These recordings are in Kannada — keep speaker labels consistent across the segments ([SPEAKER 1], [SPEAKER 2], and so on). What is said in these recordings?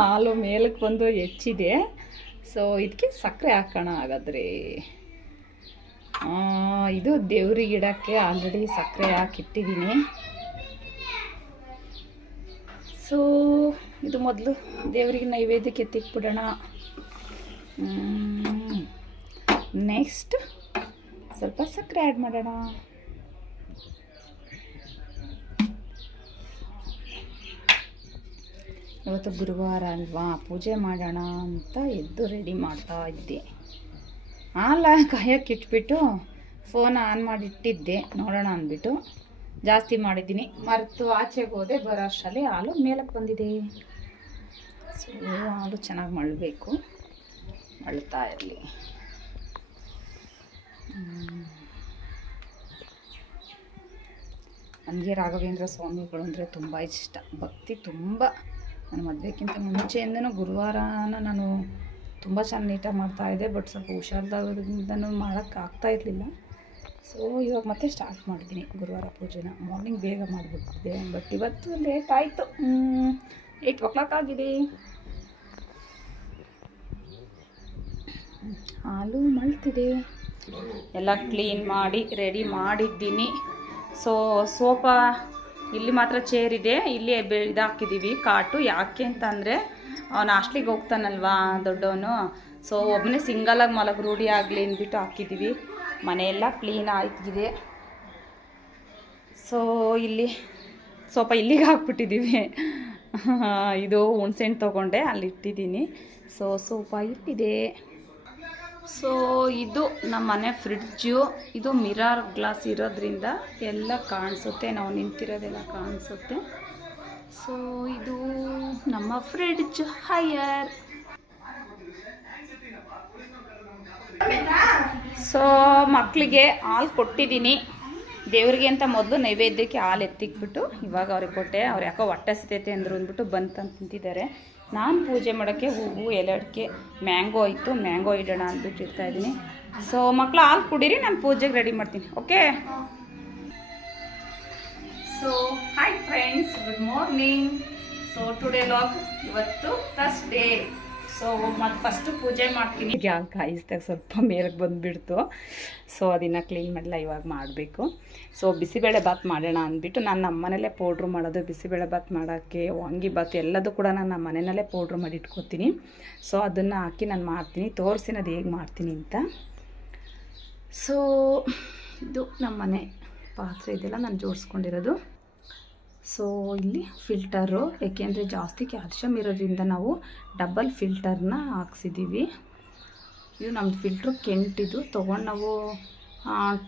[SPEAKER 1] ಹಾಲು ಮೇಲಕ್ಕೆ ಬಂದು ಹೆಚ್ಚಿದೆ. ಸೊ ಇದಕ್ಕೆ ಸಕ್ಕರೆ ಹಾಕೋಣ ಹಾಗಾದ್ರೆ. ಇದು ದೇವ್ರಿ ಗಿಡಕ್ಕೆ ಆಲ್ರೆಡಿ ಸಕ್ಕರೆ ಹಾಕಿಟ್ಟಿದ್ದೀನಿ ಸೊ ಇದು ಮೊದಲು ದೇವರಿಗೆ ನೈವೇದ್ಯಕ್ಕೆ ಎತ್ತಿಕ್ಬಿಡೋಣ ನೆಕ್ಸ್ಟ್ ಸ್ವಲ್ಪ ಸಕ್ಕರೆ ಆ್ಯಡ್ ಮಾಡೋಣ. ಇವತ್ತು ಗುರುವಾರ ಅಲ್ವಾ? ಪೂಜೆ ಮಾಡೋಣ ಅಂತ ಎದ್ದು ರೆಡಿ ಮಾಡ್ತಾ ಇದ್ದೆ. ಹಾಲ ಕಾಯಕ್ಕೆ ಇಟ್ಬಿಟ್ಟು ಫೋನ್ ಆನ್ ಮಾಡಿಟ್ಟಿದ್ದೆ. ನೋಡೋಣ ಅಂದ್ಬಿಟ್ಟು ಜಾಸ್ತಿ ಮಾಡಿದ್ದೀನಿ. ಮರೆತು ಆಚೆಗೆ ಹೋದೆ. ಬರೋ ಅಷ್ಟರಲ್ಲಿ ಹಾಲು ಮೇಲಕ್ಕೆ ಬಂದಿದೆ. ಸೊ ಹಾಲು ಚೆನ್ನಾಗಿ ಮಳಬೇಕು. ಮಳ್ತಾ ಇರಲಿ. ನನಗೆ ರಾಘವೇಂದ್ರ ಸ್ವಾಮಿಗಳು ಅಂದರೆ ತುಂಬ ಇಷ್ಟ. ಭಕ್ತಿ ತುಂಬ. ನನ್ನ ಮದುವೆಕ್ಕಿಂತ ಮುಂಚೆಯಿಂದನೂ ಗುರುವಾರನ ನಾನು ತುಂಬ ಚೆನ್ನಾಗಿ ನೀಟಾಗಿ ಮಾಡ್ತಾಯಿದ್ದೆ ಬಟ್ ಸ್ವಲ್ಪ ಹುಷಾರ್ದಾಗೋದ್ರಿಂದನೂ ಮಾಡೋಕ್ಕೆ ಆಗ್ತಾ ಇರಲಿಲ್ಲ. ಸೊ ಇವಾಗ ಮತ್ತೆ ಸ್ಟಾರ್ಟ್ ಮಾಡಿದ್ದೀನಿ ಗುರುವಾರ ಪೂಜೆನ. ಮಾರ್ನಿಂಗ್ ಬೇಗ ಮಾಡಿಬಿಟ್ಟಿದ್ದೆ ಬಟ್ ಇವತ್ತು ಲೇಟ್ ಆಯಿತು. ಏಯ್ಟ್ ಓ ಕ್ಲಾಕ್ ಆಗಿದೆ. ಹಾಲು ಮಳ್ತಿದೆ ಎಲ್ಲ ಕ್ಲೀನ್ ಮಾಡಿ ರೆಡಿ ಮಾಡಿದ್ದೀನಿ. ಸೊ ಸೋಫ ಇಲ್ಲಿ ಮಾತ್ರ ಚೇರ್ ಇದೆ. ಇಲ್ಲಿ ಇದಾಕಿದ್ದೀವಿ ಕಾಟು. ಯಾಕೆ ಅಂತಂದರೆ ಅವನು ಹಾಸ್ಟ್ಲಿಗೆ ಹೋಗ್ತಾನಲ್ವಾ ದೊಡ್ಡವನು. ಸೊ ಒಬ್ಬನೇ ಸಿಂಗಲಾಗಿ ಮಲಗಿ ರೂಢಿ ಆಗಲಿ ಅಂದ್ಬಿಟ್ಟು ಹಾಕಿದ್ದೀವಿ ಮನೆಯೆಲ್ಲ ಕ್ಲೀನ್ ಆಯ್ತಿದೆ. ಸೊ ಇಲ್ಲಿ ಸ್ವಲ್ಪ ಇಲ್ಲಿಗೆ ಹಾಕ್ಬಿಟ್ಟಿದ್ದೀವಿ ಇದು ಹುಣ್ಸೆಹಣ್ಣು ತೊಗೊಂಡೆ. ಅಲ್ಲಿ ಇಟ್ಟಿದ್ದೀನಿ ಸೊ ಸೂಪಾಗಿ ಇಟ್ಟಿದೆ ಸೊ ಇದು ನಮ್ಮ ಮನೆ ಫ್ರಿಡ್ಜು ಇದು ಮಿರರ್ ಗ್ಲಾಸ್ ಇರೋದ್ರಿಂದ ಎಲ್ಲ ಕಾಣಿಸುತ್ತೆ. ನಾವು ನಿಂತಿರೋದೆಲ್ಲ ಕಾಣಿಸುತ್ತೆ. ಸೊ ಇದು ನಮ್ಮ ಫ್ರಿಡ್ಜ್ ಹೈಯರ್ ಸೊ ಮಕ್ಕಳಿಗೆ ಹಾಲು ಕೊಟ್ಟಿದ್ದೀನಿ. ದೇವ್ರಿಗೆ ಅಂತ ಮೊದಲು ನೈವೇದ್ಯಕ್ಕೆ ಹಾಲು ಎತ್ತಿಕ್ಬಿಟ್ಟು, ಇವಾಗ ಅವ್ರಿಗೆ ಕೊಟ್ಟೆ. ಅವ್ರು ಯಾಕೋ ಹೊಟ್ಟೆ ಸಿತೈತೆ ಅಂದರು ಅಂದ್ಬಿಟ್ಟು ಬಂದು ತಂದು ತಿಂತಿದ್ದಾರೆ. ನಾನು ಪೂಜೆ ಮಾಡೋಕ್ಕೆ ಹೂವು ಎಲೆ ಅಡಿಕೆ ಮ್ಯಾಂಗೋ ಇತ್ತು. ಮ್ಯಾಂಗೋ ಇಡೋಣ ಅಂದ್ಬಿಟ್ಟು ಇದ್ದೀನಿ ಸೊ ಮಕ್ಕಳು ಹಾಲು ಕುಡೀರಿ, ನಾನು ಪೂಜೆಗೆ ರೆಡಿ ಮಾಡ್ತೀನಿ. Okay so hi friends good morning so today log ಇವತ್ತು ಫಸ್ಟ್ ಡೇ ಸೊ ಮತ್ತು ಫಸ್ಟು ಪೂಜೆ ಮಾಡ್ತೀನಿ. ಗ್ಯಾಲ್ ಕಾಯಿಸ್ದಾಗ ಸ್ವಲ್ಪ ಮೇಲಕ್ಕೆ ಬಂದುಬಿಡ್ತು. ಸೊ ಅದನ್ನು ಕ್ಲೀನ್ ಮಾಡಿಲ್ಲ ಇವಾಗ ಮಾಡಬೇಕು. ಸೊ ಬಿಸಿಬೇಳೆ ಬಾತ್ ಮಾಡೋಣ ಅಂದ್ಬಿಟ್ಟು ನಾನು ನಮ್ಮ ಮನೇಲೇ ಪೌಡ್ರು ಮಾಡೋದು, ಬಿಸಿಬೇಳೆ ಬಾತ್ ಮಾಡೋಕ್ಕೆ ವಾಂಗಿಬಾತ್ ಎಲ್ಲದೂ ಕೂಡ ನಾನು ನಮ್ಮ ಮನೆಯಲ್ಲೇ ಪೌಡ್ರು ಮಾಡಿ ಇಟ್ಕೊತೀನಿ. ಸೊ ಅದನ್ನು ಹಾಕಿ ನಾನು ಮಾಡ್ತೀನಿ. ತೋರಿಸಿ ಅದು ಹೇಗೆ ಮಾಡ್ತೀನಿ ಅಂತ. ಸೊ ಇದು ನಮ್ಮ ಮನೆ ಪಾತ್ರೆ ಇದೆಲ್ಲ ನಾನು ಜೋಡಿಸ್ಕೊಂಡಿರೋದು. ಸೊ ಇಲ್ಲಿ ಫಿಲ್ಟರು ಏಕೆಂದರೆ ಜಾಸ್ತಿ ಕ್ಯಾಲ್ಶಿಯಮ್ ಇರೋದ್ರಿಂದ ನಾವು ಡಬಲ್ ಫಿಲ್ಟರ್ನ ಹಾಕ್ಸಿದ್ದೀವಿ ಇದು ನಮ್ಮದು ಫಿಲ್ಟ್ರು ಕೆಂಟಿದು ತೊಗೊಂಡು ನಾವು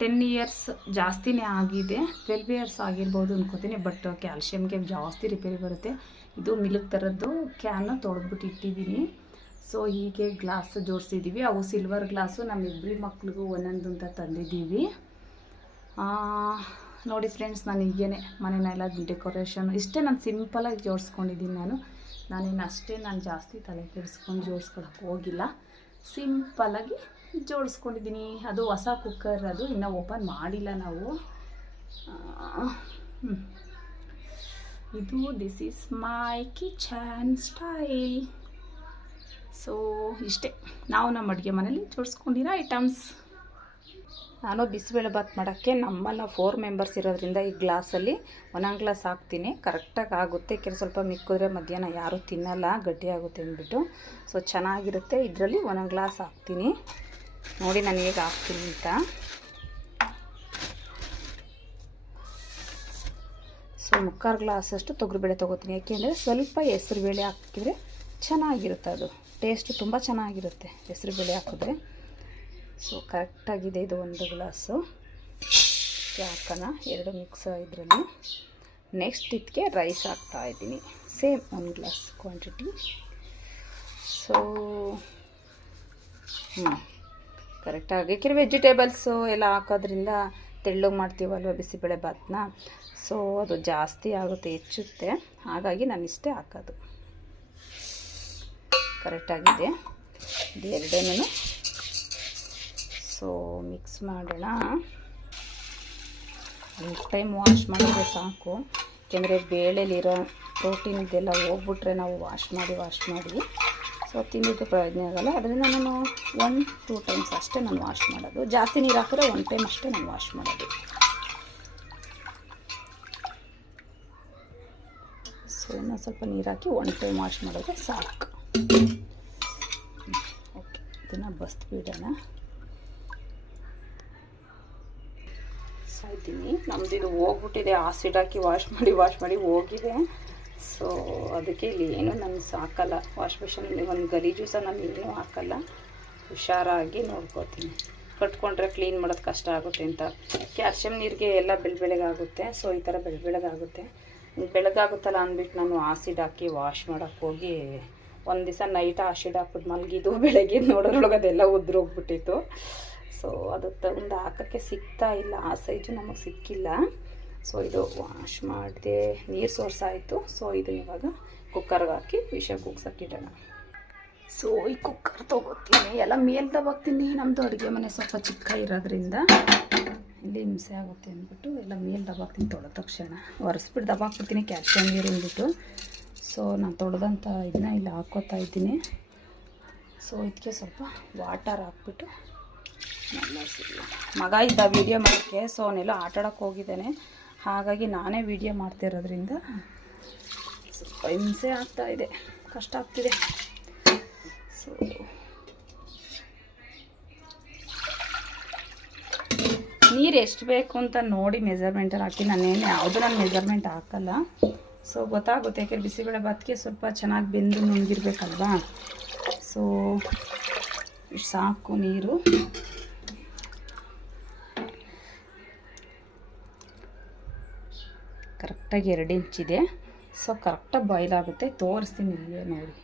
[SPEAKER 1] ಟೆನ್ ಇಯರ್ಸ್ ಜಾಸ್ತಿನೇ ಆಗಿದೆ. ಟ್ವೆಲ್ವ್ ಇಯರ್ಸ್ ಆಗಿರ್ಬೋದು ಅನ್ಕೋತೀನಿ ಬಟ್ ಕ್ಯಾಲ್ಶಿಯಮ್ಗೆ ಜಾಸ್ತಿ ರಿಪೇರಿ ಬರುತ್ತೆ. ಇದು ಮಿಲ್ಕ್ ಥರದ್ದು ಕ್ಯಾನು ತೊಳೆದ್ಬಿಟ್ಟು ಇಟ್ಟಿದ್ದೀನಿ ಸೊ ಹೀಗೆ ಗ್ಲಾಸ್ ಜೋಡಿಸಿದ್ದೀವಿ ಅವು ಸಿಲ್ವರ್ ಗ್ಲಾಸು ನಮ್ಮ ಇಬ್ಬರು ಮಕ್ಳಿಗೂ ಒಂದೊಂದು ಅಂತ ತಂದಿದ್ದೀವಿ. ನೋಡಿ ಫ್ರೆಂಡ್ಸ್ ನಾನು ಹೀಗೇ ಮನೆಯೆಲ್ಲ ಡೆಕೋರೇಷನ್ ಇಷ್ಟೇ ನಾನು ಸಿಂಪಲಾಗಿ ಜೋಡಿಸ್ಕೊಂಡಿದ್ದೀನಿ ನಾನು. ನಾನೇನು ಅಷ್ಟೇ ನಾನು ಜಾಸ್ತಿ ತಲೆ ಕೆಡಿಸ್ಕೊಂಡು ಜೋಡಿಸ್ಕೊಳಕ್ಕೆ ಹೋಗಿಲ್ಲ. ಸಿಂಪಲಾಗಿ ಜೋಡಿಸ್ಕೊಂಡಿದ್ದೀನಿ. ಅದು ಹೊಸ ಕುಕ್ಕರ್ ಅದು ಇನ್ನೂ ಓಪನ್ ಮಾಡಿಲ್ಲ ನಾವು. ಇದು this is my kitchen style so ಇಷ್ಟೇ. ನಾವು ನಮ್ಮ ಅಡುಗೆ ಮನೇಲಿ ಜೋಡಿಸ್ಕೊಂಡಿರೋ ಐಟಮ್ಸ್ ನಾನು ಬಿಸಿಬೇಳೆ ಬಾತ್ ಮಾಡೋಕ್ಕೆ ನಮ್ಮಲ್ಲ ಫೋರ್ ಮೆಂಬರ್ಸ್ ಇರೋದ್ರಿಂದ ಈ ಗ್ಲಾಸಲ್ಲಿ ಒಂದೊಂದು ಗ್ಲಾಸ್ ಹಾಕ್ತೀನಿ. ಕರೆಕ್ಟಾಗಿ ಆಗುತ್ತೆ. ಕೆಲವು ಸ್ವಲ್ಪ ಮಿಕ್ಕಿದ್ರೆ ಮಧ್ಯಾಹ್ನ ಯಾರೂ ತಿನ್ನಲ್ಲ, ಗಟ್ಟಿ ಆಗುತ್ತೆ ಅಂದ್ಬಿಟ್ಟು. ಸೊ ಚೆನ್ನಾಗಿರುತ್ತೆ. ಇದರಲ್ಲಿ ಒಂದೊಂದು ಗ್ಲಾಸ್ ಹಾಕ್ತೀನಿ. ನೋಡಿ ನಾನು ಹೇಗೆ ಹಾಕ್ತೀನಿ ಅಂತ. ಸೊ ಮುಕ್ಕಾರು ಗ್ಲಾಸಷ್ಟು ತೊಗರಿಬೇಳೆ ತೊಗೋತೀನಿ. ಯಾಕೆಂದರೆ ಸ್ವಲ್ಪ ಹೆಸ್ರುಬೇಳೆ ಹಾಕಿದ್ರೆ ಚೆನ್ನಾಗಿರುತ್ತೆ ಅದು. ಟೇಸ್ಟು ತುಂಬ ಚೆನ್ನಾಗಿರುತ್ತೆ ಹೆಸ್ರುಬೇಳೆ ಹಾಕಿದ್ರೆ. ಸೊ ಕರೆಕ್ಟಾಗಿದೆ ಇದು ಒಂದು ಗ್ಲಾಸು. ಹಾಕೋಣ ಎರಡು ಮಿಕ್ಸ್ ಇದರಲ್ಲಿ. ನೆಕ್ಸ್ಟ್ ಇದಕ್ಕೆ ರೈಸ್ ಹಾಕ್ತಾ ಇದ್ದೀನಿ. ಸೇಮ್ ಒಂದು ಗ್ಲಾಸ್ ಕ್ವಾಂಟಿಟಿ. ಸೊ ಹ್ಞೂ ಕರೆಕ್ಟಾಗಿ ಕೆಲವು ವೆಜಿಟೇಬಲ್ಸು ಎಲ್ಲ ಹಾಕೋದ್ರಿಂದ ತೆಳ್ಳಗೆ ಮಾಡ್ತೀವಲ್ವ ಬಿಸಿಬೇಳೆ ಭಾತ್ನ? ಸೊ, ಅದು ಜಾಸ್ತಿ ಆಗುತ್ತೆ, ಹೆಚ್ಚುತ್ತೆ. ಹಾಗಾಗಿ ನಾನು ಇಷ್ಟೇ ಹಾಕೋದು. ಕರೆಕ್ಟಾಗಿದೆ. ಇದು ಎರಡೇನೂ ಸೊ ಮಿಕ್ಸ್ ಮಾಡೋಣ. ಒಂದು ಟೈಮ್ ವಾಶ್ ಮಾಡಿದ್ರೆ ಸಾಕು. ಯಾಕೆಂದರೆ ಬೇಳೆಲಿರೋ ಪ್ರೋಟೀನ್ ಇದೆಲ್ಲ ಹೋಗ್ಬಿಟ್ರೆ ನಾವು ವಾಶ್ ಮಾಡಿ ವಾಶ್ ಮಾಡಿ. ಸೊ ತಿಂದಿದ್ದು ಪ್ರಯೋಜನ ಆಗಲ್ಲ. ಅದರಿಂದ ನಾನು ಒನ್ ಟೂ ಟೈಮ್ಸ್ ಅಷ್ಟೇ ನಾನು ವಾಶ್ ಮಾಡೋದು. ಜಾಸ್ತಿ ನೀರು ಹಾಕಿದ್ರೆ ಒನ್ ಟೈಮ್ ಅಷ್ಟೇ ನಾನು ವಾಶ್ ಮಾಡೋದು. ಸೊ ಇನ್ನೊಂದು ಸ್ವಲ್ಪ ನೀರು ಹಾಕಿ ಒನ್ ಟೈಮ್ ವಾಶ್ ಮಾಡಿದ್ರೆ ಸಾಕು. ಓಕೆ ಇದನ್ನು ಬಸ್ದು ಬಿಡೋಣ. ಸಾಯ್ತೀನಿ ನಮ್ದು ಇದು ಹೋಗ್ಬಿಟ್ಟಿದೆ. ಆಸಿಡ್ ಹಾಕಿ ವಾಶ್ ಮಾಡಿ ವಾಶ್ ಮಾಡಿ ಹೋಗಿದೆ. ಸೊ ಅದಕ್ಕೆ ಇಲ್ಲಿ ಏನು ನಾನು ಸಾಕಲ್ಲ. ವಾಶ್ ಮಿಷನಲ್ಲಿ ಒಂದು ಗಲೀಜು ಸಹ ನಾನು ಏನೂ ಹಾಕಲ್ಲ. ಹುಷಾರಾಗಿ ನೋಡ್ಕೋತೀನಿ. ಕಟ್ಕೊಂಡ್ರೆ ಕ್ಲೀನ್ ಮಾಡೋದು ಕಷ್ಟ ಆಗುತ್ತೆ ಅಂತ. ಕ್ಯಾಲ್ಶಿಯಂ ನೀರಿಗೆ ಎಲ್ಲ ಬೆಳ ಬೆಳಗಾಗುತ್ತೆ. ಸೊ ಈ ಥರ ಬೆಳ ಬೆಳಗಾಗುತ್ತೆ. ಬೆಳಗಾಗುತ್ತಲ್ಲ ಅಂದ್ಬಿಟ್ಟು ನಾನು ಆಸಿಡ್ ಹಾಕಿ ವಾಶ್ ಮಾಡೋಕ್ಕೆ ಹೋಗಿ ಒಂದು ದಿವಸ ನೈಟ್ ಆಸಿಡ್ ಹಾಕ್ಬಿಟ್ಟು ಮಲಗಿದ್ದು, ಬೆಳಗ್ಗೆ ನೋಡೋದ್ರೊಳಗೆ ಅದೆಲ್ಲ ಉದ್ರೋಗ್ಬಿಟ್ಟಿತ್ತು. ಸೊ ಅದು ತಗೊಂಡು ಹಾಕೋಕ್ಕೆ ಸಿಗ್ತಾ ಇಲ್ಲ. ಆ ಸೈಜು ನಮಗೆ ಸಿಕ್ಕಿಲ್ಲ. ಸೊ ಇದು ವಾಶ್ ಮಾಡಿದೆ, ನೀರು ಸೋರ್ಸಾಯಿತು. ಸೊ ಇದನ್ನ ಇವಾಗ ಕುಕ್ಕರ್ಗೆ ಹಾಕಿ ವಿಷ ಕುಗ್ಸಕ್ಕಿಡೋಣ ಸೊ ಈ ಕುಕ್ಕರ್ ತೊಗೋತೀನಿ. ಎಲ್ಲ ಮೇಲ್ ದಬಾಕ್ತೀನಿ. ನಮ್ಮದು ಅಡುಗೆ ಮನೆ ಸ್ವಲ್ಪ ಚಿಕ್ಕ ಇರೋದ್ರಿಂದ. ಇಲ್ಲಿ ಹಿಂಸೆ ಆಗುತ್ತೆ ಅಂದ್ಬಿಟ್ಟು ಎಲ್ಲ ಮೇಲ್ ದಬಾಕ್ತೀನಿ ತೊಳೆದ ತಕ್ಷಣ. ಒರೆಸ್ಬಿಟ್ಟು ದಬಾಕ್ಬಿಡ್ತೀನಿ ಕ್ಯಾಲ್ಸಿಯಂ ನೀರು ಅಂದ್ಬಿಟ್ಟು. ಸೊ ನಾನು ತೊಳೆದಂಥ ಇದನ್ನ ಇಲ್ಲಿ ಹಾಕೋತಾ ಇದ್ದೀನಿ. ಸೊ ಇದಕ್ಕೆ ಸ್ವಲ್ಪ ವಾಟರ್ ಹಾಕ್ಬಿಟ್ಟು ಮಗ ಇದ್ದ ವೀಡಿಯೋ ಮಾಡೋಕ್ಕೆ ಸೊ ಅವನೆಲ್ಲ ಆಟ ಆಡೋಕ್ಕೆ ಹೋಗಿದ್ದಾನೆ. ಹಾಗಾಗಿ ನಾನೇ ವೀಡಿಯೋ ಮಾಡ್ತಿರೋದ್ರಿಂದ ಸ್ವಲ್ಪ ಹಿಂಸೆ ಆಗ್ತಾ ಇದೆ. ಕಷ್ಟ ಆಗ್ತಿದೆ. ಸೊ ನೀರು ಎಷ್ಟು ಬೇಕು ಅಂತ ನೋಡಿ ಮೆಜರ್ಮೆಂಟಲ್ಲಿ ಹಾಕಿ. ನಾನೇನು ಯಾವುದು ನಾನು ಮೆಜರ್ಮೆಂಟ್ ಹಾಕಲ್ಲ. ಸೊ ಗೊತ್ತಾಗುತ್ತೆ. ಯಾಕೆಂದ್ರೆ ಬಿಸಿಬೇಳೆ ಭಾತ್ಗೆ ಸ್ವಲ್ಪ ಚೆನ್ನಾಗಿ ಬೆಂದು ನುಂಗಿರ್ಬೇಕಲ್ವಾ ಸೊ ಸಾಕು ನೀರು. ಕರೆಕ್ಟಾಗಿ ಎರಡು ಇಂಚಿದೆ ಸೊ ಕರೆಕ್ಟಾಗಿ ಬಾಯ್ಲ್ ಆಗುತ್ತೆ. ತೋರಿಸ್ತೀನಿ ಇಲ್ಲೇ ನೋಡಿ.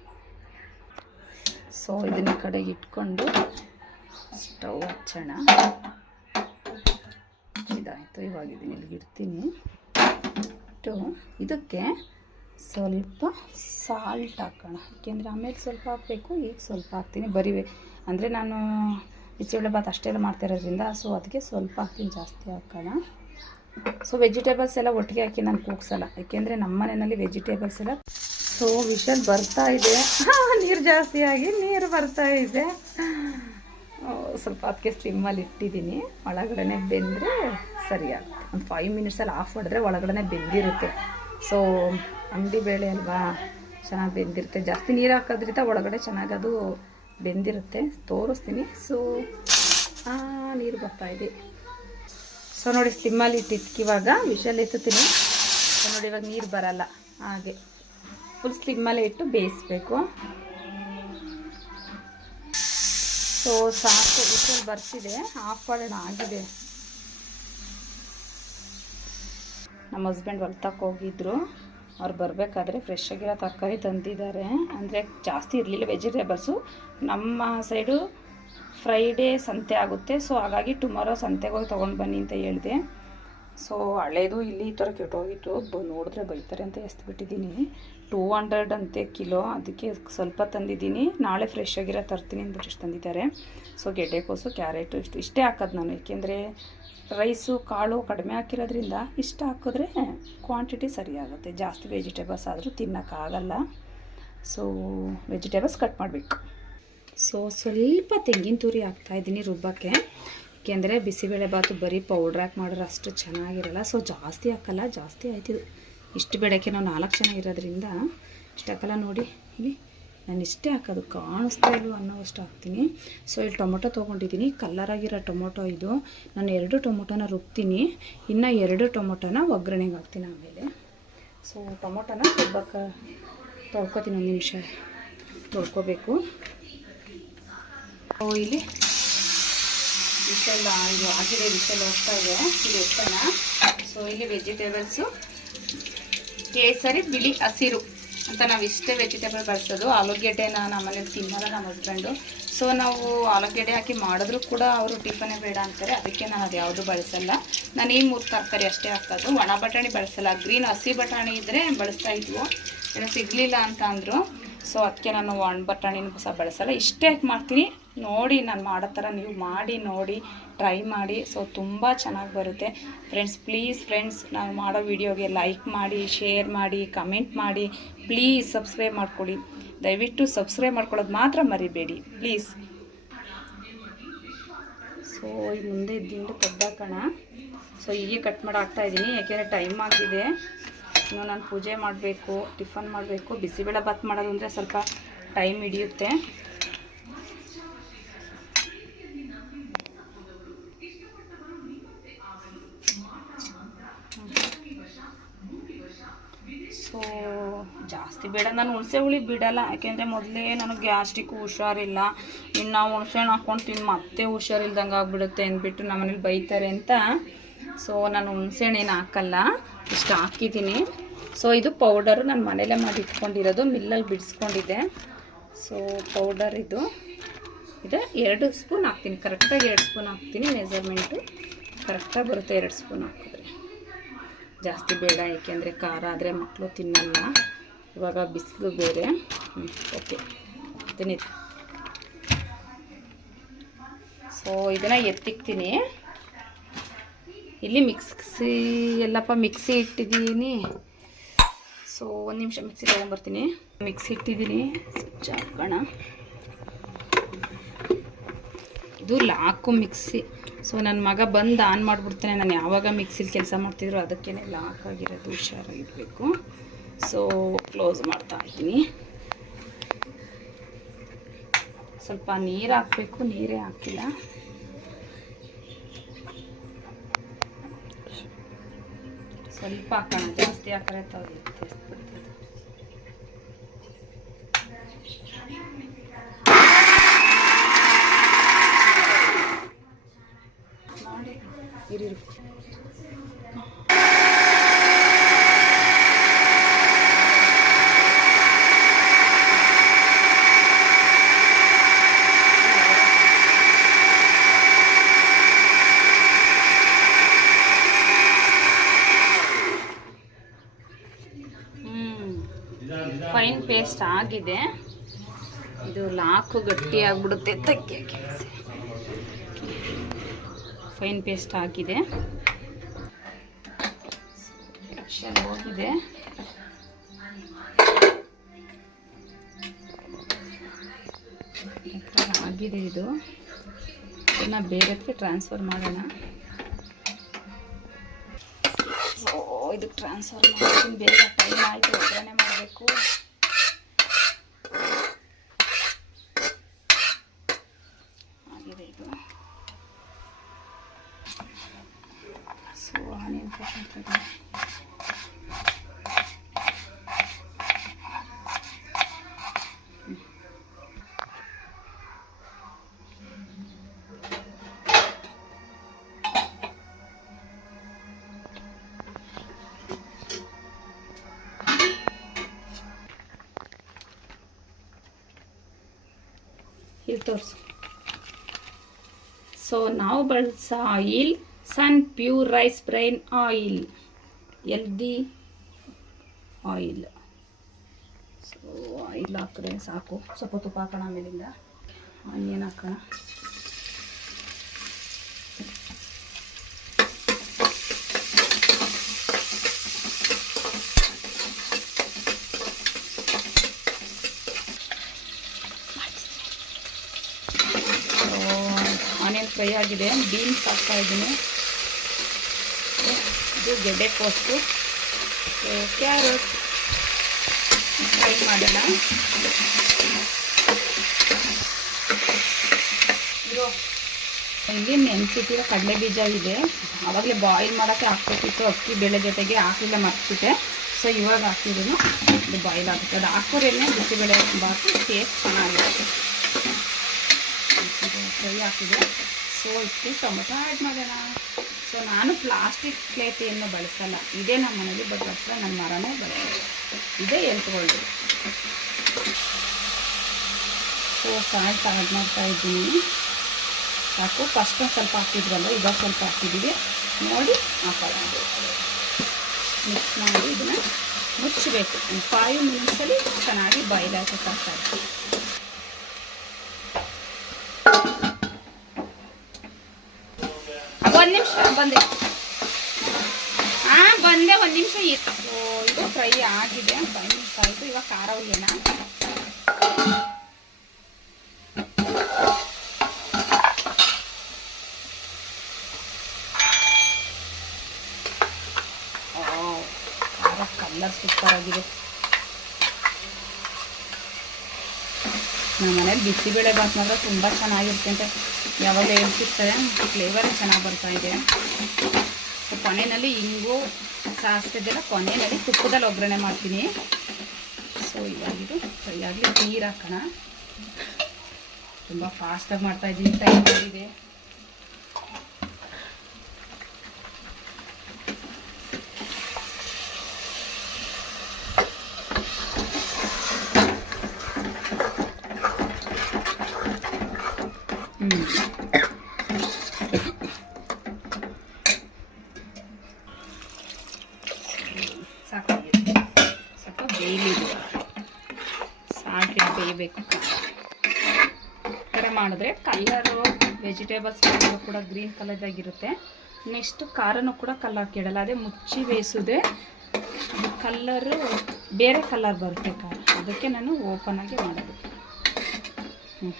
[SPEAKER 1] ಸೊ ಇದನ್ನ ಕಡೆಗೆ ಇಟ್ಕೊಂಡು ಸ್ಟವ್ ಹಚ್ಚೋಣ. ಇದಾಯಿತು. ಇವಾಗ ಇದನ್ನ ಇಲ್ಲಿಗೆ ಇಡ್ತೀನಿ. ಇಟ್ಟು ಇದಕ್ಕೆ ಸ್ವಲ್ಪ ಸಾಲ್ಟ್ ಹಾಕೋಣ. ಯಾಕೆಂದರೆ ಆಮೇಲೆ ಸ್ವಲ್ಪ ಹಾಕಬೇಕು, ಈಗ ಸ್ವಲ್ಪ ಹಾಕ್ತೀನಿ. ಬರಿವೆ ಅಂದರೆ ನಾನು ಬಿಸಿಬೇಳೆ ಭಾತ್ ಅಷ್ಟೆಲ್ಲ ಮಾಡ್ತಿರೋದ್ರಿಂದ ಸೊ ಅದಕ್ಕೆ ಸ್ವಲ್ಪ ಹಾಕ್ತೀನಿ ಜಾಸ್ತಿ ಹಾಕೋಣ. ಸೊ ವೆಜಿಟೇಬಲ್ಸ್ ಎಲ್ಲ ಒಟ್ಟಿಗೆ ಹಾಕಿ ನಾನು ಕೂಗ್ಸಲ್ಲ. ಯಾಕೆಂದರೆ ನಮ್ಮ ಮನೆಯಲ್ಲಿ ವೆಜಿಟೇಬಲ್ಸ್ ಎಲ್ಲ ಸೊ ವಿಷಲ್ ಬರ್ತಾ ಇದೆ. ನೀರು ಜಾಸ್ತಿ ಆಗಿ ನೀರು ಬರ್ತಾ ಇದೆ. ಸ್ವಲ್ಪ ಅದಕ್ಕೆ ಸ್ಟಿಮ್ಮಲ್ಲಿ ಇಟ್ಟಿದ್ದೀನಿ. ಒಳಗಡೆ ಬೆಂದರೆ ಸರಿಯಾಗುತ್ತೆ ಒಂದು ಫೈವ್ ಮಿನಿಟ್ಸಲ್ಲಿ ಆಫ್ ಮಾಡಿದ್ರೆ ಒಳಗಡೆ ಬೆಂದಿರುತ್ತೆ. ಸೊ ಅಂಗಡಿ ಬೇಳೆ ಅಲ್ವಾ, ಚೆನ್ನಾಗಿ ಬೆಂದಿರುತ್ತೆ. ಜಾಸ್ತಿ ನೀರು ಹಾಕೋದ್ರಿಂದ ಒಳಗಡೆ ಚೆನ್ನಾಗಿ ಅದು ಬೆಂದಿರುತ್ತೆ. ತೋರಿಸ್ತೀನಿ. ಸೊ ನೀರು ಬರ್ತಾ ಇದೆ. ಸೊ ನೋಡಿ ಸ್ಲಿಮ್ಮಲ್ಲಿ ಇಟ್ಟಿಕ್ಕಿವಾಗ ವಿಷಲ್ ಎತ್ತುತ್ತೀನಿ. ಸೊ ನೋಡಿ, ಇವಾಗ ನೀರು ಬರಲ್ಲ. ಹಾಗೆ. ಫುಲ್ ಸ್ಲಿಮ್ಮಲ್ಲೇ ಇಟ್ಟು ಬೇಯಿಸ್ಬೇಕು. ಸೊ ಸಾಕು. ವಿಷಲ್ ಬರ್ತಿದೆ. ಆಫ್ ಮಾಡೋಣ ಆಗಿದೆ. ನಮ್ಮ ಹಸ್ಬೆಂಡ್ ಹೊಲ್ತಕ್ಕೆ ಹೋಗಿದ್ರು. ಅವ್ರು ಬರಬೇಕಾದ್ರೆ ಫ್ರೆಶ್ ಆಗಿರೋ ತರಕಾರಿ ತಂದಿದ್ದಾರೆ. ಅಂದರೆ ಜಾಸ್ತಿ ಇರಲಿಲ್ಲ ವೆಜಿಟೇಬಲ್ಸು ನಮ್ಮ ಸೈಡು ಫ್ರೈಡೇ ಸಂತೆ ಆಗುತ್ತೆ. ಸೊ ಹಾಗಾಗಿ ಟುಮಾರೋ ಸಂತೆಗೆ ಹೋಗಿ ತೊಗೊಂಡು ಬನ್ನಿ ಅಂತ ಹೇಳಿದೆ. ಸೊ ಹಳೇದು ಇಲ್ಲಿ ಈ ಥರ ಕೆಟ್ಟೋಗಿತ್ತು. ಬ ನೋಡಿದ್ರೆ ಬೈತಾರೆ ಅಂತ ಎಸ್ಬಿಟ್ಟಿದ್ದೀನಿ ಟೂ ಹಂಡ್ರೆಡ್ ಅಂತೆ ಕಿಲೋ. ಅದಕ್ಕೆ ಸ್ವಲ್ಪ ತಂದಿದ್ದೀನಿ. ನಾಳೆ ಫ್ರೆಶ್ ಆಗಿರೋ ತರ್ತೀನಿ ಅಂದ್ಬಿಟ್ಟು ಇಷ್ಟು ತಂದಿದ್ದಾರೆ. ಸೊ ಗೆಡ್ಡೆಕೋಸು, ಕ್ಯಾರೆಟು ಇಷ್ಟು ಇಷ್ಟೇ ಹಾಕೋದು ನಾನು. ಏಕೆಂದರೆ ರೈಸು ಕಾಳು ಕಡಿಮೆ ಹಾಕಿರೋದ್ರಿಂದ ಇಷ್ಟು ಹಾಕಿದ್ರೆ ಕ್ವಾಂಟಿಟಿ ಸರಿಯಾಗುತ್ತೆ ಜಾಸ್ತಿ ವೆಜಿಟೇಬಲ್ಸ್ ಆದರೂ ತಿನ್ನೋಕ್ಕಾಗಲ್ಲ. ಸೊ ವೆಜಿಟೇಬಲ್ಸ್ ಕಟ್ ಮಾಡಬೇಕು. ಸೊ, ಸ್ವಲ್ಪ ತೆಂಗಿನ ತುರಿ ಹಾಕ್ತಾಯಿದ್ದೀನಿ ರುಬ್ಬಕ್ಕೆ. ಏಕೆಂದರೆ ಬಿಸಿಬೇಳೆ ಭಾತು ಬರೀ ಪೌಡ್ರ್ ಹಾಕಿ ಮಾಡಿದ್ರೆ ಅಷ್ಟು ಚೆನ್ನಾಗಿರಲ್ಲ. ಸೊ, ಜಾಸ್ತಿ ಹಾಕಲ್ಲ, ಜಾಸ್ತಿ ಆಯ್ತಿದು ಇಷ್ಟು ಬೇಡಕ್ಕೆ ನಾವು ನಾಲ್ಕು ಜನ ಇರೋದ್ರಿಂದ ಇಷ್ಟು ಹಾಕಲ್ಲ ನೋಡಿ. ಇಲ್ಲಿ ನಾನು ಇಷ್ಟೇ ಹಾಕೋದು, ಕಾಣಿಸ್ತಾ ಇಲ್ಲ ಅನ್ನೋವಷ್ಟು ಹಾಕ್ತೀನಿ. ಸೊ, ಇಲ್ಲಿ ಟೊಮೊಟೊ ತೊಗೊಂಡಿದ್ದೀನಿ. ಕಲ್ಲರಾಗಿರೋ ಟೊಮೊಟೊ ಇದು. ನಾನು ಎರಡು ಟೊಮೊಟೊನ ರುಬ್ತೀನಿ. ಇನ್ನು ಎರಡು ಟೊಮೊಟೊನ ಒಗ್ಗರಣೆಗೆ ಹಾಕ್ತೀನಿ ಆಮೇಲೆ. ಸೊ, ಟೊಮೊಟೊನ ರುಬ್ಬಕ್ಕೆ ತೊಳ್ಕೊತೀನಿ, ಒಂದು ನಿಮಿಷ ತೊಳ್ಕೊಬೇಕು. ಇಲ್ಲಿ. ವಿಷಲ್ ಇದು ಆಗಿದೆ ವಿಷಲ್ ಹೋಗ್ತಾ ಇದೆ. ಇದು ಎತ್ತೋಣ. ಸೊ ಇಲ್ಲಿ ವೆಜಿಟೇಬಲ್ಸು ಕೇಸರಿ, ಬಿಳಿ ಹಸಿರು ಅಂತ ನಾವು ಇಷ್ಟೇ ವೆಜಿಟೇಬಲ್ ಬಳಸೋದು. ಆಲೂಗೆಡ್ಡೆನ ನಮ್ಮ ತಿನ್ನೋಲ್ಲ ತಿನ್ನಲ್ಲ ನಮ್ಮ ಹಸ್ಬೆಂಡು ಸೊ ನಾವು ಆಲೂಗೆಡ್ಡೆ ಹಾಕಿ ಮಾಡಿದ್ರು ಕೂಡ ಅವರು ಟಿಫನೇ ಬೇಡ ಅಂತಾರೆ. ಅದಕ್ಕೆ ನಾನು ಅದು ಯಾವುದು ಬಳಸಲ್ಲ. ನಾನು ಈ ಮೂರು ತರಕಾರಿ ಅಷ್ಟೇ ಹಾಕೋದು ಒಣ ಬಟಾಣಿ ಬಳಸಲ್ಲ. ಗ್ರೀನ್ ಹಸಿ ಬಟಾಣಿ ಇದ್ದರೆ ಬಳಸ್ತಾ ಇದ್ವು. ಏನೋ ಸಿಗಲಿಲ್ಲ ಅಂತ ಅಂದರು. ಸೊ ಅದಕ್ಕೆ ನಾನು ಒಣ ಬಟಾಣಿನ ಸಹ ಬಳಸಲ್ಲ. ಇಷ್ಟೇ ಯಾಕೆ ಮಾಡ್ತೀನಿ. ನೋಡಿ ನಾನು ಮಾಡೋ ಥರ ನೀವು ಮಾಡಿ, ನೋಡಿ, ಟ್ರೈ ಮಾಡಿ. ಸೊ ತುಂಬ ಚೆನ್ನಾಗಿ ಬರುತ್ತೆ. ಫ್ರೆಂಡ್ಸ್ ಪ್ಲೀಸ್ ಫ್ರೆಂಡ್ಸ್ ನಾನು ಮಾಡೋ ವೀಡಿಯೋಗೆ ಲೈಕ್ ಮಾಡಿ ಶೇರ್ ಮಾಡಿ ಕಮೆಂಟ್ ಮಾಡಿ. ಪ್ಲೀಸ್ ಸಬ್ಸ್ಕ್ರೈಬ್ ಮಾಡ್ಕೊಳ್ಳಿ. ದಯವಿಟ್ಟು ಸಬ್ಸ್ಕ್ರೈಬ್ ಮಾಡ್ಕೊಳ್ಳೋದು ಮಾತ್ರ ಮರಿಬೇಡಿ. ಪ್ಲೀಸ್ ಸೊ ಈಗ ಮುಂದೆ ದಿಂಡು ಕಡ್ದಾಕೋಣ ಸೊ ಈಗ ಕಟ್ ಮಾಡಿ ಹಾಕ್ತಾಯಿದ್ದೀನಿ ಯಾಕೆಂದರೆ ಟೈಮ್ ಆಗಿದೆ. ಇನ್ನು ನಾನು ಪೂಜೆ ಮಾಡಬೇಕು, ಟಿಫನ್ ಮಾಡಬೇಕು ಬಿಸಿಬೇಳೆ ಭಾತ್ ಮಾಡೋದು ಅಂದರೆ ಸ್ವಲ್ಪ ಟೈಮ್ ಹಿಡಿಯುತ್ತೆ. ಸೊ, ಜಾಸ್ತಿ ಬೇಡ. ನಾನು ಹುಣಸೆ ಹುಳಿ ಬಿಡಲ್ಲ, ಯಾಕೆಂದರೆ ಮೊದಲೇ ನನಗೆ ಗ್ಯಾಸ್ಟ್ರಿಕ್ ಹುಷಾರಿಲ್ಲ. ಇನ್ನು ನಾವು ಹುಣಸೆ ಹಣ್ಣು ಹಾಕ್ಕೊಂಡು ತಿಂದು ಮತ್ತೆ ಹುಷಾರಿಲ್ದಂಗೆ ಆಗಿಬಿಡುತ್ತೆ ಅಂದ್ಬಿಟ್ಟು ನಮ್ಮನೇಲಿ ಬೈತಾರೆ ಅಂತ ಸೊ ನಾನು ಹುಣಸೆ ಹಣ್ಣೇನು ಹಾಕಲ್ಲ, ಇಷ್ಟು ಹಾಕಿದ್ದೀನಿ. ಸೊ ಇದು ಪೌಡರು ನಾನು ಮನೇಲೇ ಮಾಡಿ ಇಟ್ಕೊಂಡಿರೋದು ಮಿಲ್ಲಲ್ಲಿ ಬಿಡಿಸ್ಕೊಂಡಿದ್ದೆ. ಸೊ ಪೌಡರ್ ಇದು. ಇದು ಎರಡು ಸ್ಪೂನ್ ಹಾಕ್ತೀನಿ ಕರೆಕ್ಟಾಗಿ ಎರಡು ಸ್ಪೂನ್ ಹಾಕ್ತೀನಿ ಮೆಸರ್ಮೆಂಟು ಕರೆಕ್ಟಾಗಿ ಬರುತ್ತೆ ಎರಡು ಸ್ಪೂನ್ ಹಾಕಿದ್ರೆ. ಜಾಸ್ತಿ ಬೇಡ, ಏಕೆಂದರೆ ಖಾರ ಆದರೆ ಮಕ್ಕಳು ತಿನ್ನಲ್ಲ. ಇವಾಗ ಬಿಸಿಲು ಬೇರೆ. ಓಕೆ ತಿನ್ನಿ ಸೊ ಇದನ್ನು ಎತ್ತಿಕ್ತೀನಿ. ಇಲ್ಲಿ ಮಿಕ್ಸಿ ಎಲ್ಲಪ್ಪ ಮಿಕ್ಸಿ ಇಟ್ಟಿದ್ದೀನಿ. ಸೊ ಒಂದು ನಿಮಿಷ ಮಿಕ್ಸಿ ತೊಗೊಂಬರ್ತೀನಿ. ಮಿಕ್ಸಿ ಇಟ್ಟಿದ್ದೀನಿ. ಸ್ವಿಚ್ ಹಾಕೋಣ ಇದು ಲಾಕು ಮಿಕ್ಸಿ. ಸೊ ನನ್ನ ಮಗ ಬಂದು ಆನ್ ಮಾಡಿಬಿಡ್ತೇನೆ. ನಾನು ಯಾವಾಗ ಮಿಕ್ಸಿಲಿ ಕೆಲಸ ಮಾಡ್ತಿದ್ರು ಅದಕ್ಕೇ ಲಾಕ್ ಆಗಿರೋದು ಹುಷಾರಾಗಿರಬೇಕು. ಸೊ ಕ್ಲೋಸ್ ಮಾಡ್ತಾ ಇದ್ದೀನಿ. ಸ್ವಲ್ಪ ನೀರು ಹಾಕಬೇಕು. ನೀರೇ ಹಾಕಿಲ್ಲ. ಸ್ವಲ್ಪ ಹಾಕೋಣ ಜಾಸ್ತಿ ಹಾಕಿದ್ರೆ ತೆಗೆದ್ಬಿಡ್ತದೆ ಮಾಡಿ ಇರಿ ಪೇಸ್ಟ್ ಆಗಿದೆ. ಇದು ಲಾಕು ಗಟ್ಟಿ ಆಗಿಬಿಡುತ್ತೆ. ತಗ್ಗಿ ಫೈನ್ ಪೇಸ್ಟ್ ಶೆಲ್ ಹೋಗಿದೆ. ಆಗಿದೆ ಇದು. ಇದನ್ನು ಬೇರೆದಕ್ಕೆ ಟ್ರಾನ್ಸ್ಫರ್ ಮಾಡೋಣ. ಓ, ಇದಕ್ಕೆ ಟ್ರಾನ್ಸ್ಫರ್ ಮಾಡ್ತೀನಿ ಬೇಗ ಟೈಮ್ ಆಯಿತು. ಒಗ್ಗರಣೆ ಮಾಡಬೇಕು. ತೋರಿಸು ಸೊ ನಾವು ಬಳಸ oil sun pure rice bran oil healthy oil so oil ಹಾಕಿದ್ರೆ ಸಾಕು. ಸ್ವಲ್ಪ ತುಪ್ಪ ಹಾಕೋಣ ಆಮೇಲಿಂದ. ಆನಿಯನ್ ಹಾಕೋಣ ಆನಿಯನ್ ಫ್ರೈ ಆಗಿದೆ ಬೀನ್ಸ್ ಹಾಕ್ತಾ ಇದ್ದೀನಿ. ಇದು ಗೆಡ್ಡೆಕೋಸು ಕ್ಯಾರೆಟ್. ಫ್ರೈ ಮಾಡೋಣ. ಇಲ್ಲಿ ನೆನೆಸಿಟ್ಟಿರೋ ಕಡಲೆ ಬೀಜ ಇದೆ. ಆವಾಗಲೇ ಬಾಯ್ಲ್ ಮಾಡೋಕ್ಕೆ ಹಾಕ್ಬೇಕಿತ್ತು. ಅಕ್ಕಿ ಬೇಳೆ ಜೊತೆಗೆ ಹಾಕಿಲ್ಲ ಮರ್ತಿದ್ದೆ ಸೊ ಇವಾಗ ಹಾಕಿದ್ರು ಇದು ಬಾಯ್ಲ್ ಆಗುತ್ತೆ. ಅದು ಹಾಕೋರೇನೆ ಬಿಸಿಬೇಳೆ ಬಾತು ಟೇಸ್ಟ್ ಚೆನ್ನಾಗಿರುತ್ತೆ. ಫ್ರೈ ಹಾಕಿದೆ ಸೊ ಇದಕ್ಕೆ ಟೊಮೆಟೊ ಆ್ಯಡ್ ಮಾಡೋಣ ಸೊ ನಾನು ಪ್ಲಾಸ್ಟಿಕ್ ಪ್ಲೇಟ್ ಏನು ಬಳಸಲ್ಲ. ಇದೇ ನಮ್ಮ ಮನೇಲಿ ಬಟ್ ಹತ್ರ ನನ್ನ ಮರನೇ ಬಳಸಲ್ಲ. ಇದೇ ಎಲ್ತ್ಗೊಳ್ಳಿ ಸೊ ಸಾಲ್ಟ್ ಆ್ಯಡ್ ಮಾಡ್ತಾ ಇದ್ದೀನಿ. ಸಾಕು. ಫಸ್ಟ್ ಸ್ವಲ್ಪ ಹಾಕಿದ್ರಲ್ಲ ಇವಾಗ ಸ್ವಲ್ಪ ಹಾಕಿದ್ದೀವಿ ನೋಡಿ ಹಾಕೋಣ ಮಿಕ್ಸ್ ಮಾಡಿ ಇದನ್ನು ಮುಚ್ಚಬೇಕು. ಒಂದು ಫೈವ್ ಮಿನಿಟ್ಸಲ್ಲಿ ಚೆನ್ನಾಗಿ ಬಾಯ್ಲ್ ಹಾಕಬೇಕಾಗ್ತದೆ ಒಂದು ನಿಮಿಷ ಬಂದೆ. ಹಾಂ ಬಂದೆ ಒಂದು ನಿಮಿಷ ಇತ್ತು ಇದು ಫ್ರೈ ಆಗಿದೆ. ಫೈವ್ ಆಯಿತು ಇವಾಗ ಖಾರ ಹುಯ್ಯೋಣ ಕಲರ್ ಸೂಪರ್ ಆಗಿದೆ. ನಮ್ಮ ಮನೇಲಿ ಬಿಸಿಬೇಳೆ ಬಾತ್ ಮಾತ್ರ ತುಂಬಾ ಚೆನ್ನಾಗಿರುತ್ತೆ ಅಂತ. ಯಾವಾಗ ಹೇಳ್ತಿರ್ತಾರೆ ಫ್ಲೇವರೇ ಚೆನ್ನಾಗಿ ಬರ್ತಾ ಇದೆ. ಕೊನೆಯಲ್ಲಿ ಹಿಂಗು ಸಾಸಿವೆದೆಲ್ಲ ಕೊನೆಯಲ್ಲಿ ತುಪ್ಪದಲ್ಲಿ ಒಗ್ಗರಣೆ ಮಾಡ್ತೀನಿ. ಸೊ ಇವಾಗಿದು ಸರಿಯಾಗಲಿ ನೀರು ಹಾಕೋಣ. ತುಂಬ ಫಾಸ್ಟಾಗಿ ಮಾಡ್ತಾ ಇದ್ದೀನಿ ಟೈಮ್ ಆಗಿದೆ ಹ್ಞೂ ಸಾಕಾಗಿದೆ ಸ್ವಲ್ಪ ಬೇಯಲಿದೆ ಸಾಕೆ ಬೇಯಬೇಕು. ಥರ ಮಾಡಿದ್ರೆ ಕಲ್ಲರು, ವೆಜಿಟೇಬಲ್ಸ್ ಕೂಡ ಗ್ರೀನ್ ಕಲರ್ದಾಗಿರುತ್ತೆ ನೆಕ್ಸ್ಟ್ ಖಾರನೂ ಕೂಡ ಕಲರ್ ಕೆಡಲ್ಲ ಅದೇ ಮುಚ್ಚಿ ಬೇಯಿಸೋದೆ ಅದು ಕಲ್ಲರು, ಬೇರೆ ಕಲರ್ ಬರುತ್ತೆ ಖಾರ. ಅದಕ್ಕೆ ನಾನು ಓಪನ್ ಆಗಿ ಮಾಡೋದು ಹ್ಞೂ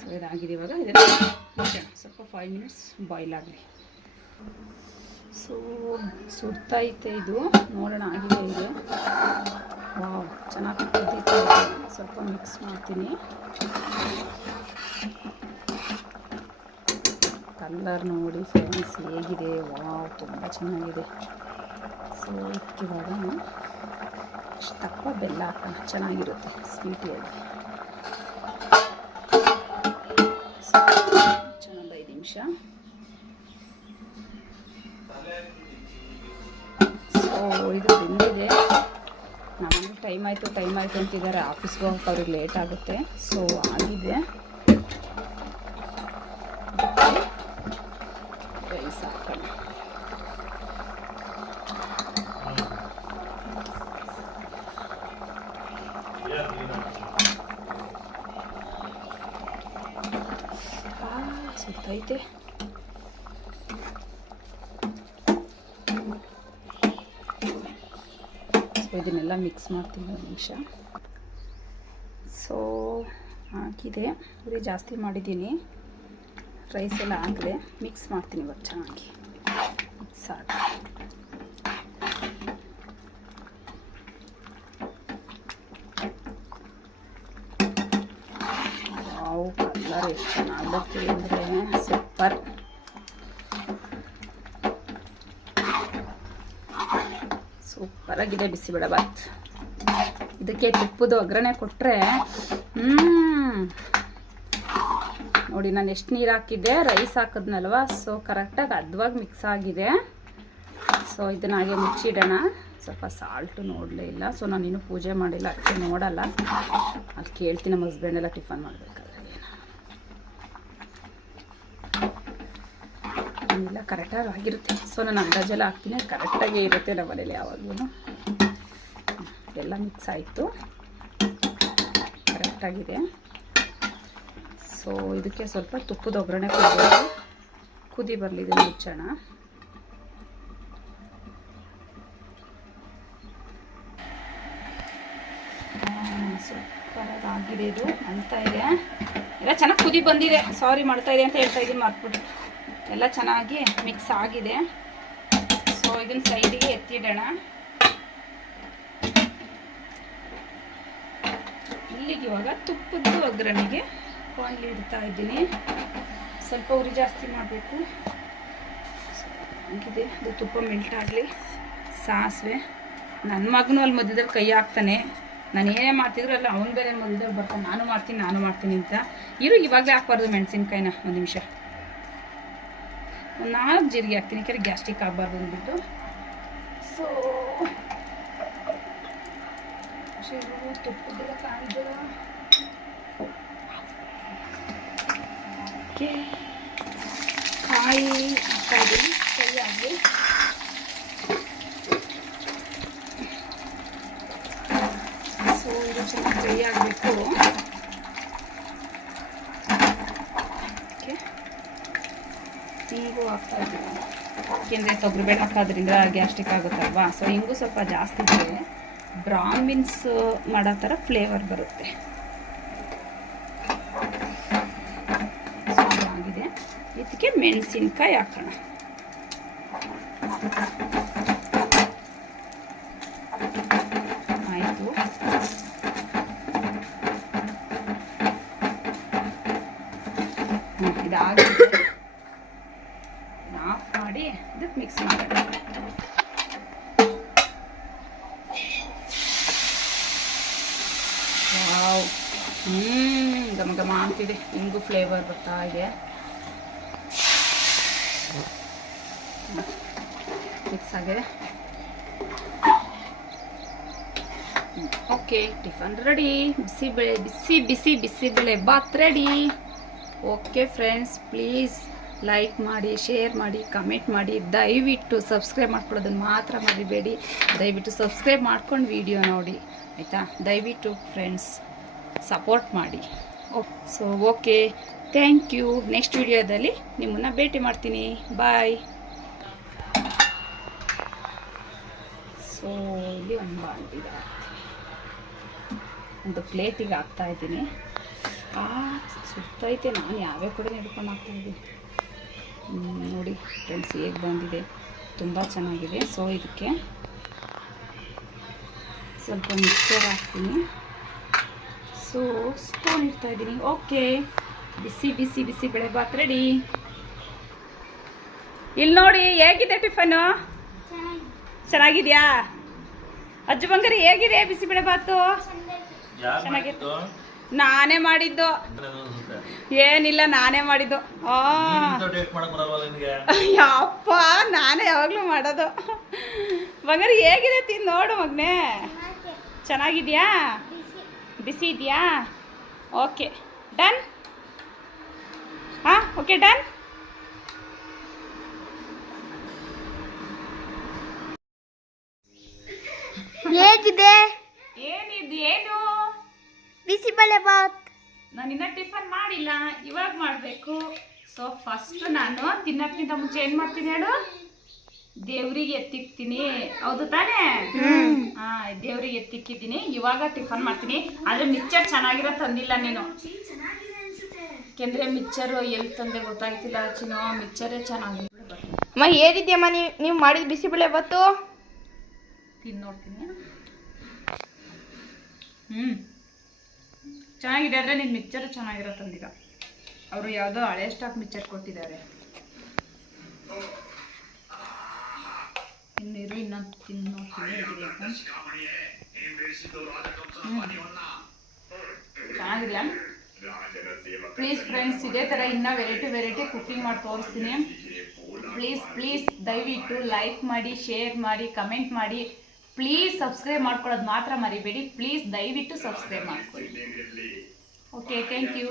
[SPEAKER 1] ಸೊ ಇದಾಗಿದೆ ಇವಾಗ. ಇದನ್ನು ಸ್ವಲ್ಪ ಫೈವ್ ಮಿನಿಟ್ಸ್ ಬಾಯ್ಲ್ ಆಗಲಿ. ಸೊ ಸುಡ್ತೈತೆ ಇದು. ನೋಡೋಣ, ಆಗಿದೆ ಇದು. ವಾವ್, ಚೆನ್ನಾಗಿ ಇದೆ. ಸ್ವಲ್ಪ ಮಿಕ್ಸ್ ಮಾಡ್ತೀನಿ. ಕಲ್ಲರ್ ನೋಡಿ ಫ್ರೆಂಡ್ಸ್ ಹೇಗಿದೆ? ವಾವ್, ತುಂಬ ಚೆನ್ನಾಗಿದೆ. ಸೊ ಇವಾಗ ತಪ್ಪ ಬೆಲ್ಲ ಹಾಕೋಣ. ಚೆನ್ನಾಗಿರುತ್ತೆ ಸ್ವೀಟಿಯಾಗಿ ಚೆನ್ನಾಗಿ ಐದು ನಿಮಿಷ. ಇದು ಬೆಂದಿದೆ. ನಮಗೆ ಟೈಮ್ ಆಯಿತು ಟೈಮ್ ಆಯಿತು ಅಂತಿದ್ದಾರೆ. ಆಫೀಸ್ಗೆ ಹೋಗಕ್ಕೆ ಅವ್ರಿಗೆ ಲೇಟ್ ಆಗುತ್ತೆ. ಸೊ ಆಗಿದೆ. ರೈಸ್ ಹಾಕೋಣ ಸೊ ಇದನ್ನೆಲ್ಲ ಮಿಕ್ಸ್ ಮಾಡ್ತೀನಿ ಒಂದು ನಿಮಿಷ. ಸೊ ಹಾಕಿದೆ. ಉರಿ ಜಾಸ್ತಿ ಮಾಡಿದ್ದೀನಿ. ರೈಸ್ ಎಲ್ಲ ಹಾಕಿದೆ. ಮಿಕ್ಸ್ ಮಾಡ್ತೀನಿ ಇವಾಗ ಚೆನ್ನಾಗಿ. ಸಾಕು. ಕಲರ್ ಎಷ್ಟು ಬರ್ತೀವಿ ಅಂದರೆ ಸೂಪರ್ ಸೂಪರ್ ಆಗಿದೆ ಬಿಸಿಬೇಳೆ ಬಾತ್. ಇದಕ್ಕೆ ತುಪ್ಪದ ಒಗ್ಗರಣೆ ಕೊಟ್ಟರೆ ನೋಡಿ, ನಾನು ಎಷ್ಟು ನೀರು ಹಾಕಿದ್ದೆ, ರೈಸ್ ಹಾಕಿದ್ನಲ್ವ? ಸೊ ಕರೆಕ್ಟಾಗಿ ಅದ್ವಾಗಿ ಮಿಕ್ಸ್ ಆಗಿದೆ. ಸೊ ಇದನ್ನ ಹಾಗೆ ಮುಚ್ಚಿಡೋಣ. ಸ್ವಲ್ಪ ಸಾಲ್ಟು ನೋಡಲೇ ಇಲ್ಲ. ಸೊ ನಾನು ಇನ್ನೂ ಪೂಜೆ ಮಾಡಿಲ್ಲ ಅದಕ್ಕೆ ನೋಡಲ್ಲ. ಅಲ್ಲಿ ಕೇಳ್ತೀನಿ ನಮ್ಮ ಹಸ್ಬೆಂಡೆಲ್ಲ ಟಿಫನ್ ಮಾಡಬೇಕಾದ್ರೆ ಎಲ್ಲ ಕರೆಕ್ಟಾಗಿ ಆಗಿರುತ್ತೆ. ಸೊ ನಾನು ಅಂದಾಜೆಲ್ಲ ಹಾಕ್ತೀನಿ. ಕರೆಕ್ಟಾಗೇ ಇರುತ್ತೆ ನಮ್ಮ ಮನೇಲಿ ಯಾವಾಗಲೂ ಎಲ್ಲ ಮಿಕ್ಸ್ ಆಯಿತು. ಕರೆಕ್ಟಾಗಿದೆ ಸೊ ಇದಕ್ಕೆ ಸ್ವಲ್ಪ ತುಪ್ಪದ ಒಗ್ಗರಣೆ ಕೊಡಬೇಕು. ಕುದಿ ಬರಲಿ ಮುಚ್ಚೋಣ. ಸೂಪರಾಗಿ ಆಗಿದೆ ಇದು. ಅಂತ ಇದೆ. ಎಲ್ಲ ಚೆನ್ನಾಗಿ ಕುದಿ ಬಂದಿದೆ. ಸಾರಿ ಮಾಡ್ತಾ ಇದೆ ಅಂತ ಹೇಳ್ತಾ ಇದ್ದೀನಿ, ಮರ್ತ್ಬಿಟ್ಟು. ಎಲ್ಲ ಚೆನ್ನಾಗಿ ಮಿಕ್ಸ್ ಆಗಿದೆ. ಸೊ ಇದನ್ನ ಸೈಡಿಗೆ ಎತ್ತಿಡೋಣ. ಇಲ್ಲಿಗೆ ಇವಾಗ ತುಪ್ಪದ್ದು ಒಗ್ಗರಣೆಗೆ ಬಾಣಲಿ ಇಡ್ತಾ ಇದ್ದೀನಿ. ಸ್ವಲ್ಪ ಉರಿ ಜಾಸ್ತಿ ಮಾಡಬೇಕು. ಹಂಗಿದೆ. ಅದು ತುಪ್ಪ ಮೆಲ್ಟ್ ಆಗಲಿ. ಸಾಸಿವೆ. ನನ್ನ ಮಗನೂ ಅಲ್ಲಿ ಮಧ್ಯದಲ್ಲಿ ಕೈ ಹಾಕ್ತಾನೆ. ನಾನು ಏನೇ ಮಾಡ್ತಿದ್ರು ಅಲ್ಲ ಅವನ ಬೇರೆ ಮಧ್ಯದಲ್ಲಿ ಬರ್ತಾನೆ. ನಾನು ಮಾಡ್ತೀನಿ ನಾನು ಮಾಡ್ತೀನಿ ಅಂತ. ಇರು, ಇವಾಗಲೇ ಹಾಕ್ಬಾರ್ದು ಮೆಣಸಿನ್ಕಾಯಿನ. ಒಂದು ನಿಮಿಷ. ನಾನು ಜೀರಿಗೆ ಹಾಕ್ತೀನಿ ಕೆರೆ ಗ್ಯಾಸ್ಟಿಕ್ ಆಗಬಾರ್ದು ಅಂದ್ಬಿಟ್ಟು ಸೊ ತುಪ್ಪದೆಲ್ಲ ಕಾಣಿದ ಕಾಯಿ ಹಾಕ್ತಾ ಇದ್ದೀನಿ ಸರಿಯಾಗಿ ಸೊ ಇದು ಚೆನ್ನಾಗಿ ಫ್ರೈ ಆಗಬೇಕು ಹಾಕ್ತಾ ಇದ್ದೀವಿ ಯಾಕೆಂದರೆ ತೊಗರಿಬೇಳೆ ಹಾಕೋದ್ರಿಂದ ಗ್ಯಾಸ್ಟ್ರಿಕ್ ಆಗುತ್ತಲ್ವಾ? ಸೊ ಹಿಂಗೂ ಸ್ವಲ್ಪ ಜಾಸ್ತಿ ಇದ್ದರೆ ಬ್ರಾಮಿನ್ಸ್ ಮಾಡೋ ಥರ ಫ್ಲೇವರ್ ಬರುತ್ತೆ. ಇದಕ್ಕೆ ಮೆಣಸಿನ್ಕಾಯಿ ಹಾಕೋಣ ಆಯಿತು ಇದಾಗಿದೆ ಆಫ್ ಇದಕ್ಕೆ ಮಿಕ್ಸ್ ಮಾಡೋಣ ವಾವ್ ಹ್ಞೂ ಘಮ ಘಮ ಅಂತಿದೆ. ಹಿಂಗೂ ಫ್ಲೇವರ್ ಬರ್ತಾ ಇದೆ. ಮಿಕ್ಸ್ ಆಗಿದೆ. ಓಕೆ ಟಿಫನ್ ರೆಡಿ ಬಿಸಿ ಬಿಸಿಬೇಳೆ ಬಿಸಿ ಬಿಸಿ ಬಿಸಿ bisibele bath ready okay friends please like ಮಾಡಿ ಶೇರ್ ಮಾಡಿ ಕಮೆಂಟ್ ಮಾಡಿ ದಯವಿಟ್ಟು ಸಬ್ಸ್ಕ್ರೈಬ್ ಮಾಡ್ಕೊಳ್ಳೋದನ್ನು ಮಾತ್ರ ಮರಿಬೇಡಿ. ದಯವಿಟ್ಟು ಸಬ್ಸ್ಕ್ರೈಬ್ ಮಾಡ್ಕೊಂಡು ವಿಡಿಯೋ ನೋಡಿ ಆಯಿತಾ? ದಯವಿಟ್ಟು ಫ್ರೆಂಡ್ಸ್ ಸಪೋರ್ಟ್ ಮಾಡಿ. So okay thank you next ವಿಡಿಯೋದಲ್ಲಿ ನಿಮ್ಮನ್ನು ಭೇಟಿ ಮಾಡ್ತೀನಿ. ಬಾಯ್ ಸೊ ಇಲ್ಲಿ ಒಂದು ಬಾಂಡಿದೆ ಒಂದು ಪ್ಲೇಟಿಗೆ ಹಾಕ್ತಾಯಿದ್ದೀನಿ ಆ ಸುತ್ತೈತೆ. ನಾನು ಯಾವ್ಯಾವ ಕಡೆ ಹಿಡ್ಕೊಂಡು ಹಾಕ್ತಾ ಇದ್ದೀನಿ? ಹ್ಮ್, ನೋಡಿ ಫ್ರೆಂಡ್ಸ್ ಹೇಗೆ ಬಂದಿದೆ. ತುಂಬ ಚೆನ್ನಾಗಿದೆ. ಸೊ ಇದಕ್ಕೆ ಸ್ವಲ್ಪ ಮಿಕ್ಸರ್ ಹಾಕ್ತೀನಿ. ಸೊ ಸ್ಪೂನ್ ಇಡ್ತಾ ಇದ್ದೀನಿ. ಓಕೆ ಬಿಸಿ ಬಿಸಿ ಬಿಸಿ ಬೆಳೆ ಬಾತ್ ರೆಡಿ ಇಲ್ಲಿ ನೋಡಿ ಹೇಗಿದೆ ಟಿಫನು? ಚೆನ್ನಾಗಿದೆಯಾ? ಅಜ್ಜು ಬಂಗಾರಿ ಹೇಗಿದೆ ಬಿಸಿಬೇಳೆ ಬಾತು? ಚೆನ್ನಾಗಿತ್ತು. ನಾನೇ ಮಾಡಿದ್ದು. ಏನಿಲ್ಲ ನಾನೇ ಮಾಡಿದ್ದು.
[SPEAKER 2] ನೀನ್?
[SPEAKER 1] ಯಪ್ಪ ನಾನೇ ಯಾವಾಗಲೂ ಮಾಡೋದು. ಬಂಗಾರಿ ಹೇಗಿದೆ ತಿನ್ ನೋಡು ಮಗನೇ. ಚೆನ್ನಾಗಿದ್ಯಾ? ಬಿಸಿ ಇದೆಯಾ? Okay done. ಹಾಂ ಓಕೆ ಡನ್.
[SPEAKER 3] ಹೇಗಿದೆ?
[SPEAKER 1] ಏನಿದು ಏನು?
[SPEAKER 3] ಬಿಸಿಬೇಳೆ ಬಾತ್.
[SPEAKER 1] ನಾನು ಇನ್ನ ಟಿಫನ್ ಮಾಡಿಲ್ಲ ಇವಾಗ ಮಾಡಬೇಕು. ಸೊ ಫಸ್ಟ್ ನಾನು ತಿನ್ನಕ್ಕಿಂತ ಮುಂಚೆ ಏನು ಮಾಡ್ತೀನಿ ಹೇಳು? ದೇವ್ರಿಗೆ ಎತ್ತಿಕ್ತೀನಿ. ಹೌದು ತಾನೇ? ಹಾ ದೇವ್ರಿಗೆ ಎತ್ತಿಕ್ಕಿದ್ದೀನಿ. ಇವಾಗ ಟಿಫನ್ ಮಾಡ್ತೀನಿ. ಆದ್ರೆ ಮಿಕ್ಚರ್ ಚೆನ್ನಾಗಿರೋ ತಂದಿಲ್ಲ ನೀನು. ಯಾಕೆಂದ್ರೆ ಮಿಕ್ಸರ್ ಎಲ್ಲಿ ತಂದೆ ಗೊತ್ತಾಗ್ತಿಲ್ಲ ಚಿನ್ನು. ಮಿಕ್ಚರೇ ಚೆನ್ನಾಗಿ
[SPEAKER 3] ಅಮ್ಮ ಏನಿದೆಯಮ್ಮ ನೀವು ನೀವು ಮಾಡಿದ ಬಿಸಿಬೇಳೆ ಬತ್ತು
[SPEAKER 1] ತಿನ್ ನೋಡ್ತೀನಿ ಹ್ಮ್. ಚೆನ್ನಾಗಿದೆ ಅಂದರೆ ನಿನ್ನ ಮಿಕ್ಚರ್ ಚೆನ್ನಾಗಿರೋ ತಂದಿಲ್ಲ ಅವರು ಯಾವುದೋ ಹಳೆ ಸ್ಟಾಕ್ ಮಿಕ್ಚರ್ ಕೊಟ್ಟಿದ್ದಾರೆ. ಇನ್ನಿರು ಇನ್ನೊಂದು. ಹ್ಮ್. ಚೆನ್ನಾಗಿದೆ ಪ್ಲೀಸ್ ಫ್ರೆಂಡ್ಸ್ ಇದೇ ಥರ ಇನ್ನೂ ವೆರೈಟಿ ವೆರೈಟಿ ಕುಕಿಂಗ್ ಮಾಡಿ ತೋರಿಸ್ತೀನಿ. ಪ್ಲೀಸ್ ಪ್ಲೀಸ್ ದಯವಿಟ್ಟು ಲೈಕ್ ಮಾಡಿ ಶೇರ್ ಮಾಡಿ ಕಮೆಂಟ್ ಮಾಡಿ. ಪ್ಲೀಸ್ ಸಬ್ಸ್ಕ್ರೈಬ್ ಮಾಡ್ಕೊಳ್ಳೋದು ಮಾತ್ರ ಮರಿಬೇಡಿ. ಪ್ಲೀಸ್ ದಯವಿಟ್ಟು ಸಬ್ಸ್ಕ್ರೈಬ್ ಮಾಡ್ಕೊಳ್ಳಿ. Okay thank you